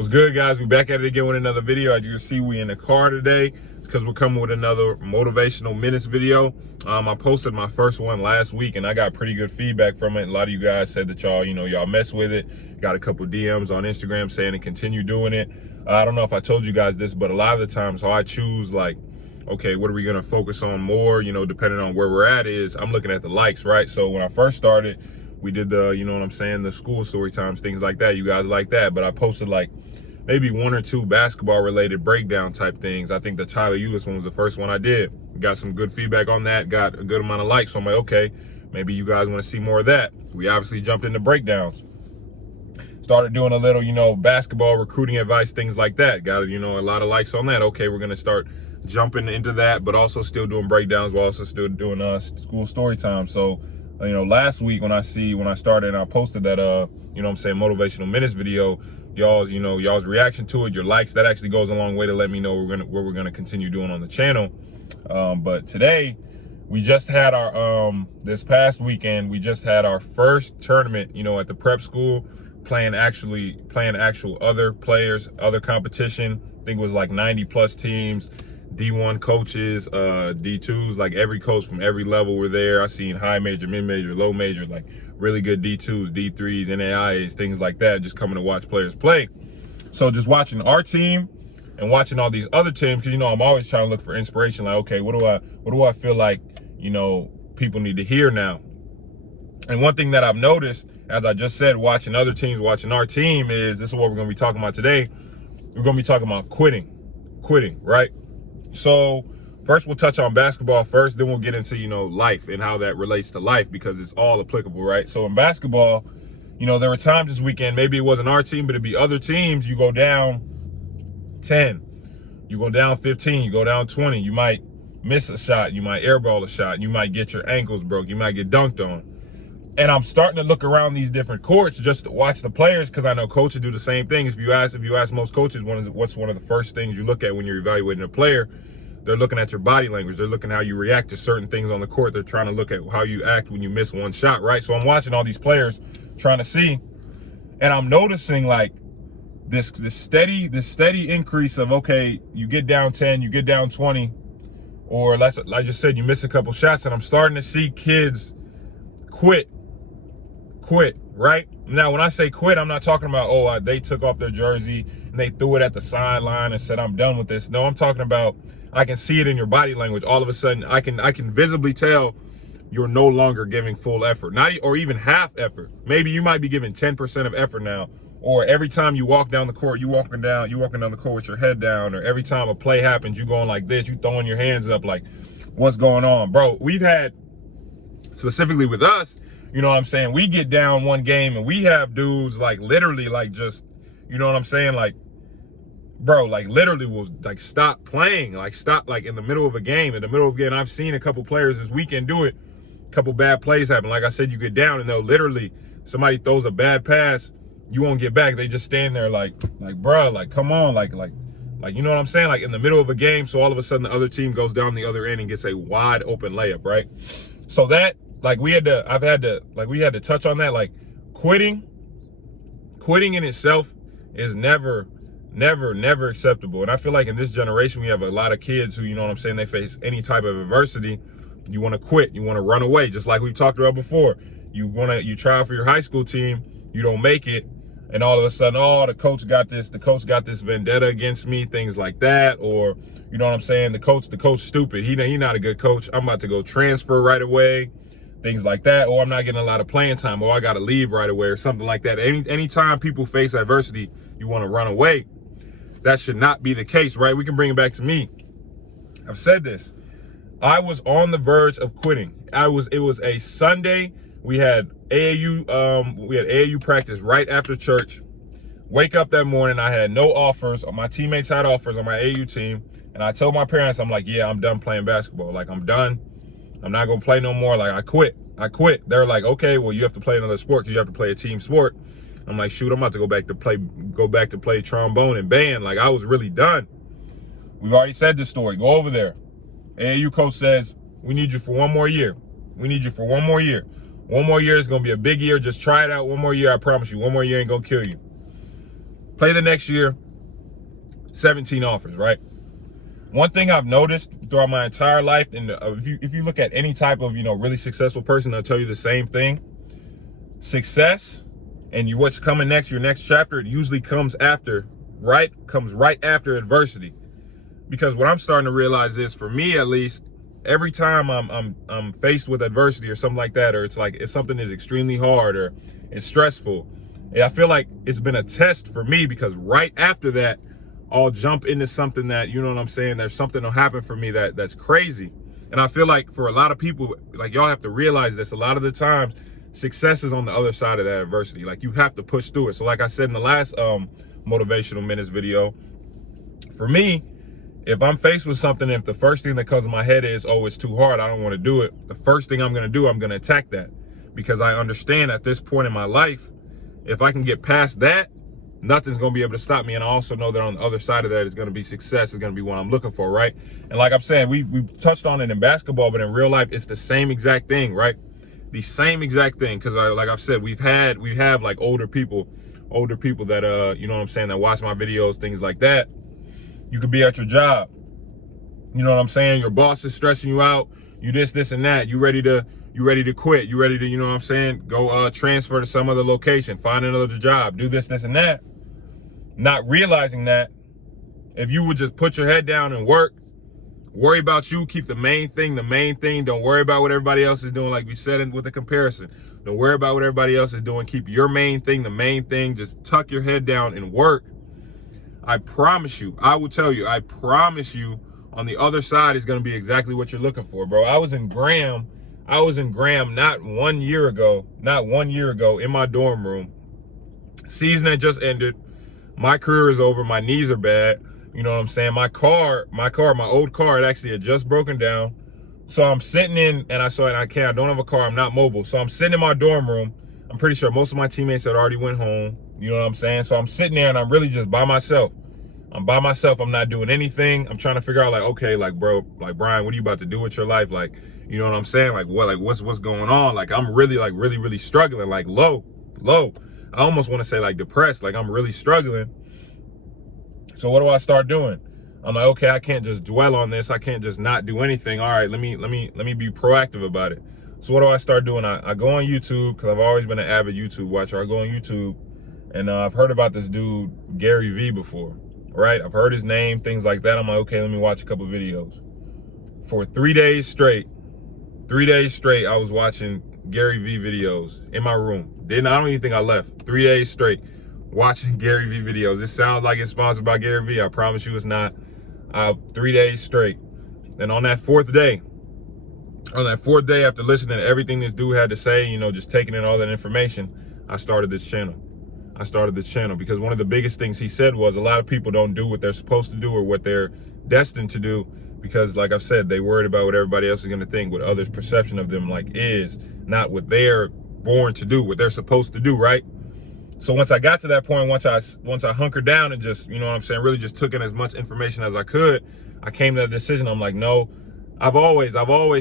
What's good, guys? We back at it again with another video. As you can see, we in the car today. It's because we're coming with another motivational minutes video. I posted my first one last week and I got pretty good feedback from it. A lot of you guys said that y'all mess with it. Got a couple DMs on Instagram saying to continue doing it. I don't know if I told you guys this, but a lot of the times how I choose, like, okay, what are we gonna focus on more, depending on where we're at, is I'm looking at the likes, right? So when I first started, we did the school story times, things like that. You guys like that, but I posted like maybe one or two basketball related breakdown type things. I think the Tyler Eulis one was the first one I did. Got some good feedback on that, got a good amount of likes. So I'm like, okay, maybe you guys want to see more of that. We obviously jumped into breakdowns. Started doing a little, basketball recruiting advice, things like that. Got, a lot of likes on that. Okay, we're going to start jumping into that, but also still doing breakdowns. We're also still doing school story time. So, last week when I started and I posted that, motivational minutes video, y'all's reaction to it, your likes, that actually goes a long way to let me know what we're gonna continue doing on the channel. But today we just had our this past weekend we just had our first tournament, at the prep school, playing actual other players, other competition. I think it was like 90 plus teams, D1 coaches, D2s, like every coach from every level were there. I seen high major, mid major, low major, like really good D2s, D3s, NAIAs, things like that, just coming to watch players play. So just watching our team and watching all these other teams, because I'm always trying to look for inspiration. Like, okay, what do I feel like people need to hear now? And one thing that I've noticed, as I just said, watching other teams, watching our team, is this is what we're going to be talking about today. We're going to be talking about quitting, right? So first we'll touch on basketball first, then we'll get into, life and how that relates to life, because it's all applicable, right? So in basketball, there were times this weekend, maybe it wasn't our team, but it'd be other teams. You go down 10, you go down 15, you go down 20, you might miss a shot, you might airball a shot, you might get your ankles broke, you might get dunked on. And I'm starting to look around these different courts just to watch the players, because I know coaches do the same thing. If you ask most coaches, what's one of the first things you look at when you're evaluating a player? They're looking at your body language. They're looking at how you react to certain things on the court. They're trying to look at how you act when you miss one shot, right? So I'm watching all these players, trying to see, and I'm noticing like this steady increase of, okay, you get down 10, you get down 20, or like I just said, you miss a couple shots, and I'm starting to see kids quit, right? Now, when I say quit, I'm not talking about, they took off their jersey and they threw it at the sideline and said, I'm done with this. No, I'm talking about, I can see it in your body language. All of a sudden, I can visibly tell you're no longer giving full effort, or even half effort. Maybe you might be giving 10% of effort now, or every time you walk down the court, you walking down the court with your head down, or every time a play happens, you going like this, you throwing your hands up like, what's going on? Bro, we've had, specifically with us, we get down one game and we have dudes like literally like just, like, bro, like literally will like stop playing, like stop like in the middle of a game. I've seen a couple players this weekend do it. A couple bad plays happen. Like I said, you get down and they'll literally, somebody throws a bad pass, you won't get back. They just stand there like, bro, like, come on, like, like like in the middle of a game. So all of a sudden the other team goes down the other end and gets a wide open layup, right? So that, like, we had to touch on that. Like, quitting in itself is never acceptable. And I feel like in this generation, we have a lot of kids who, they face any type of adversity. You want to quit, you want to run away, just like we talked about before. You try out for your high school team, you don't make it, and all of a sudden, the coach got this vendetta against me, things like that. Or, the coach stupid, he not a good coach, I'm about to go transfer right away, things like that. Or I'm not getting a lot of playing time, or I got to leave right away, or something like that. Anytime people face adversity, you want to run away. That should not be the case, right? We can bring it back to me. I've said this. I was on the verge of quitting. It was a Sunday. We had AAU practice right after church. Wake up that morning, I had no offers. My teammates had offers on my AAU team. And I told my parents, I'm like, yeah, I'm done playing basketball. Like, I'm done. I'm not going to play no more. Like, I quit. They're like, okay, well, you have to play another sport because you have to play a team sport. I'm like, shoot, I'm about to go back to play trombone and band. Like, I was really done. We've already said this story. Go over there. AAU coach says, we need you for one more year. We need you for one more year. One more year is going to be a big year. Just try it out one more year. I promise you. One more year ain't going to kill you. Play the next year, 17 offers, right? One thing I've noticed throughout my entire life, and if you look at any type of, really successful person, they'll tell you the same thing. Success and what's coming next, your next chapter, it usually comes right after adversity. Because what I'm starting to realize is, for me at least, every time I'm faced with adversity or something like that, or it's something is extremely hard or it's stressful, I feel like it's been a test for me, because right after that, I'll jump into something that, you know what I'm saying, there's something will happen for me that's crazy. And I feel like for a lot of people, like, y'all have to realize this, a lot of the times success is on the other side of that adversity. Like, you have to push through it. So like I said in the last motivational minutes video, for me, if I'm faced with something, if the first thing that comes to my head is, oh, it's too hard, I don't want to do it, the first thing I'm going to do, I'm going to attack that. Because I understand at this point in my life, if I can get past that, nothing's going to be able to stop me. And I also know that on the other side of that is going to be success, is going to be what I'm looking for, right? And like I'm saying, we touched on it in basketball, but in real life, it's the same exact thing, right? The same exact thing. Because like I've said, we have like older people that, you know what I'm saying, that watch my videos, things like that. You could be at your job, you know what I'm saying? Your boss is stressing you out. You this, and that. You ready to quit. You ready to, you know what I'm saying, go transfer to some other location, find another job, do this, and that. Not realizing that if you would just put your head down and worry about you, keep the main thing. Don't worry about what everybody else is doing, like we said with the comparison. Don't worry about what everybody else is doing. Keep your main thing the main thing. Just tuck your head down and work. I promise you, I promise you, on the other side is going to be exactly what you're looking for, bro. I was in Graham not 1 year ago in my dorm room. Season had just ended. My career is over. My knees are bad. You know what I'm saying? My old car, it actually had just broken down. So I'm sitting in, and I don't have a car. I'm not mobile. So I'm sitting in my dorm room. I'm pretty sure most of my teammates had already went home. You know what I'm saying? So I'm sitting there and I'm really just by myself. I'm not doing anything. I'm trying to figure out, like, okay, like, bro, like, Brian, what are you about to do with your life? Like, you know what I'm saying? Like, what's going on? Like, I'm really struggling, like low. I almost want to say like depressed. Like, I'm really struggling. So what do I start doing? I'm like, okay, I can't just dwell on this. I can't just not do anything. All right, let me be proactive about it. So what do I start doing? I go on YouTube, because I've always been an avid YouTube watcher. I go on YouTube, and I've heard about this dude, Gary V, before, right? I've heard his name, things like that. I'm like, okay, let me watch a couple videos. For 3 days straight, I was watching Gary V videos in my room. I don't even think I left. 3 days straight watching Gary V videos. It sounds like it's sponsored by Gary V. I promise you it's not. 3 days straight. And on that fourth day, after listening to everything this dude had to say, you know, just taking in all that information, I started this channel because one of the biggest things he said was, a lot of people don't do what they're supposed to do or what they're destined to do, because, like I've said, they worried about what everybody else is going to think, what others' perception of them is, not what they're born to do, what they're supposed to do, right? So once I got to that point, once I hunkered down and just, you know what I'm saying, really just took in as much information as I could, I came to the decision. I'm like, no, I've always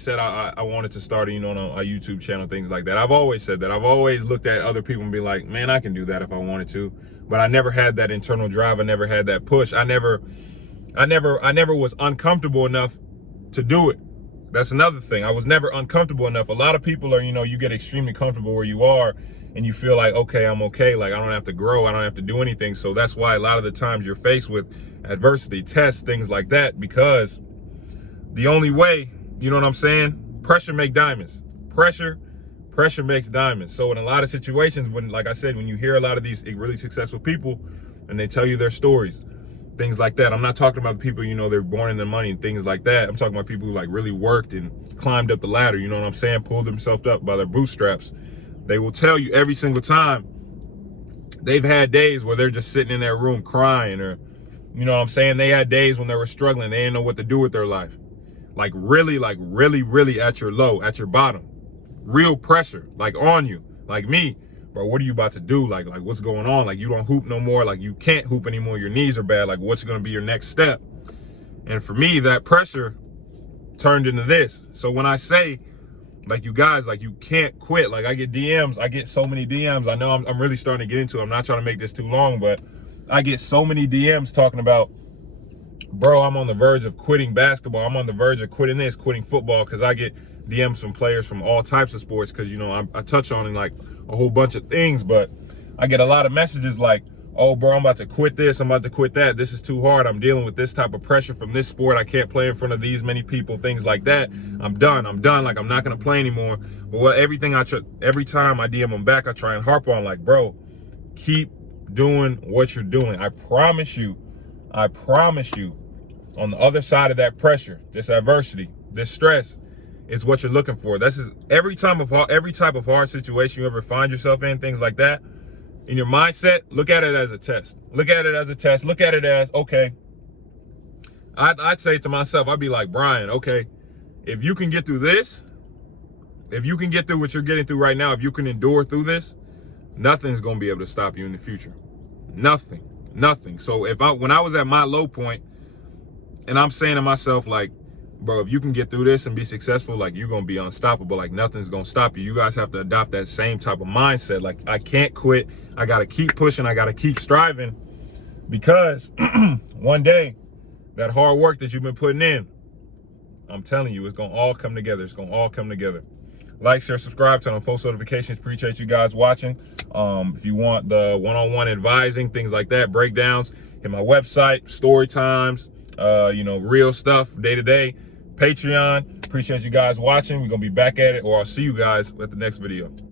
said I wanted to start a YouTube channel, things like that. I've always said that. I've always looked at other people and be like, man, I can do that if I wanted to. But I never had that internal drive. I never had that push. I never was uncomfortable enough to do it. That's another thing. I was never uncomfortable enough. A lot of people are, you get extremely comfortable where you are and you feel like, okay, I'm okay. Like, I don't have to grow. I don't have to do anything. So that's why a lot of the times you're faced with adversity, tests, things like that, because the only way, you know what I'm saying? Pressure makes diamonds. Pressure makes diamonds. So in a lot of situations, when, like I said, when you hear a lot of these really successful people and they tell you their stories, things like that. I'm not talking about the people, they're born in the money and things like that. I'm talking about people who like really worked and climbed up the ladder, you know what I'm saying? Pulled themselves up by their bootstraps. They will tell you every single time they've had days where they're just sitting in their room crying, or, you know what I'm saying? They had days when they were struggling. They didn't know what to do with their life. Like really at your low, at your bottom. Real pressure, like on you, like me. Bro, what are you about to do? Like what's going on? Like, you don't hoop no more. Like, you can't hoop anymore. Your knees are bad. Like, what's going to be your next step? And for me, that pressure turned into this. So when I say, like, you guys, like, you can't quit. Like, I get DMs. I get so many DMs. I know I'm really starting to get into it. I'm not trying to make this too long, but I get so many DMs talking about, bro, I'm on the verge of quitting basketball. I'm on the verge of quitting this, quitting football, because I get DMs from players from all types of sports, because, you know, I touch on like a whole bunch of things, but I get a lot of messages like, oh, bro, I'm about to quit this. I'm about to quit that. This is too hard. I'm dealing with this type of pressure from this sport. I can't play in front of these many people, things like that. I'm done. Like, I'm not going to play anymore. But every time I DM them back, I try and harp on like, bro, keep doing what you're doing. I promise you, on the other side of that pressure, this adversity, this stress, is what you're looking for. This is every type of hard situation you ever find yourself in, things like that. In your mindset, look at it as a test. Look at it as, okay, I'd say to myself, I'd be like, Brian, okay, if you can get through this, if you can get through what you're getting through right now, if you can endure through this, nothing's going to be able to stop you in the future. Nothing. So when I was at my low point, and I'm saying to myself, like, bro, if you can get through this and be successful, like, you're going to be unstoppable. Like, nothing's going to stop you. You guys have to adopt that same type of mindset. Like, I can't quit. I got to keep pushing. I got to keep striving, because one day, that hard work that you've been putting in, I'm telling you, it's going to all come together. It's going to all come together. Like, share, subscribe, turn on post notifications. Appreciate you guys watching. If you want the one-on-one advising, things like that, breakdowns, hit my website, story times, real stuff, day-to-day, Patreon. Appreciate you guys watching. We're going to be back at it, or I'll see you guys at the next video.